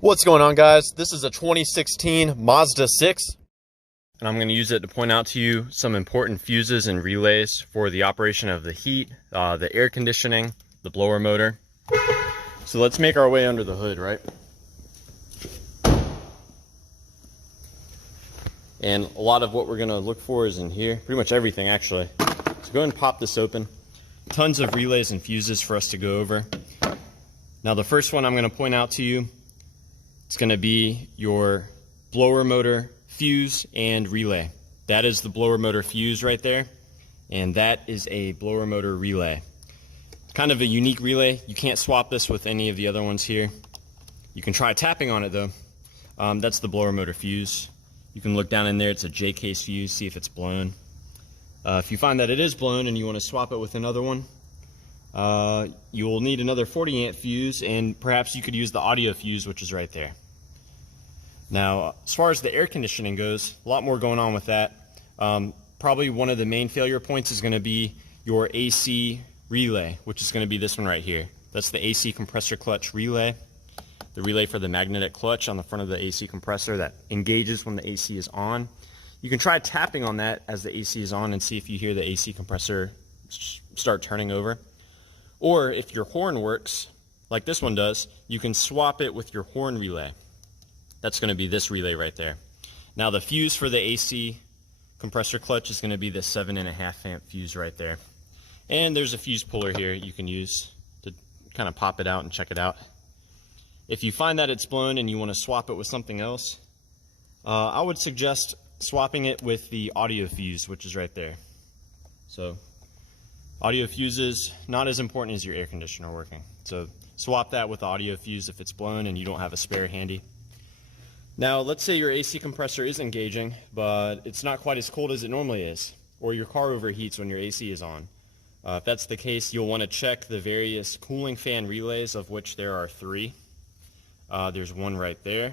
What's going on, guys? This is a 2016 Mazda 6, and I'm going to use it to point out to you some important fuses and relays for the operation of the heat, the air conditioning, the blower motor. So let's make our way under the hood, right? And a lot of what we're going to look for is in here, pretty much everything actually. So go ahead and pop this open. Tons of relays and fuses for us to go over. Now the first one I'm going to point out to you, it's going to be your blower motor fuse and relay. That is the blower motor fuse right there, and that is a blower motor relay. Kind of a unique relay. You can't swap this with any of the other ones here. You can try tapping on it though. That's the blower motor fuse. You can look down in there, it's a J-case fuse, see if it's blown. If you find that it is blown and you want to swap it with another one, you will need another 40 amp fuse, and perhaps you could use the audio fuse, which is right there. Now, as far as the air conditioning goes, a lot more going on with that. Probably one of the main failure points is going to be your AC relay, which is going to be this one right here. That's the AC compressor clutch relay. The relay for the magnetic clutch on the front of the AC compressor that engages when the AC is on. You can try tapping on that as the AC is on and see if you hear the AC compressor start turning over. Or if your horn works, like this one does, you can swap it with your horn relay. That's going to be this relay right there. Now the fuse for the AC compressor clutch is going to be the 7.5 amp fuse right there. And there's a fuse puller here you can use to kind of pop it out and check it out. If you find that it's blown and you want to swap it with something else, I would suggest swapping it with the audio fuse, which is right there. So audio fuses, not as important as your air conditioner working. So swap that with the audio fuse if it's blown and you don't have a spare handy. Now let's say your AC compressor is engaging, but it's not quite as cold as it normally is, or your car overheats when your AC is on. If that's the case, you'll want to check the various cooling fan relays, of which there are 3. There's one right there.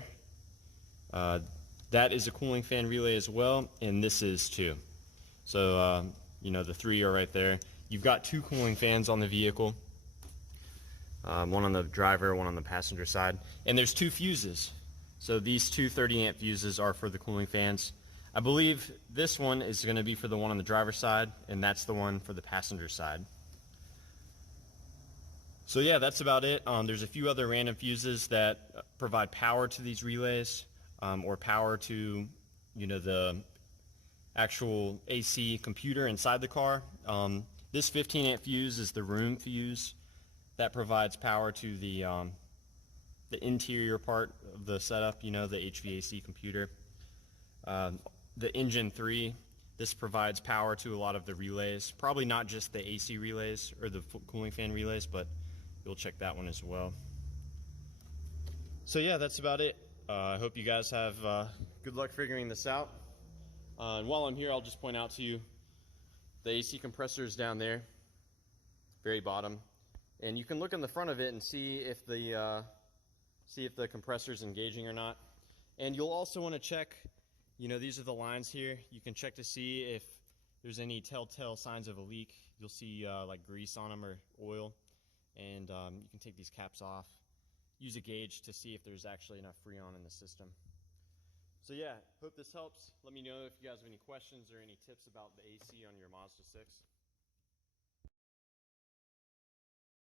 That is a cooling fan relay as well, and this is too. So, you know, the 3 are right there. You've got 2 cooling fans on the vehicle, one on the driver, one on the passenger side, and there's 2 fuses. So these 2 30 amp fuses are for the cooling fans. I believe this one is going to be for the one on the driver's side, and that's the one for the passenger side. So yeah, that's about it. There's a few other random fuses that provide power to these relays, or power to, you know, the actual AC computer inside the car. This 15 amp fuse is the room fuse that provides power to the interior part of the setup, you know, the HVAC computer. The engine 3, this provides power to a lot of the relays, probably not just the AC relays or the cooling fan relays, but you'll check that one as well. So yeah, that's about it. I hope you guys have good luck figuring this out. And while I'm here, I'll just point out to you the AC compressor is down there, very bottom, and you can look in the front of it and see if the compressor is engaging or not. And you'll also want to check, you know, these are the lines here. You can check to see if there's any telltale signs of a leak. You'll see like grease on them or oil. And you can take these caps off, use a gauge to see if there's actually enough Freon in the system. So yeah, hope this helps. Let me know if you guys have any questions or any tips about the AC on your Mazda 6.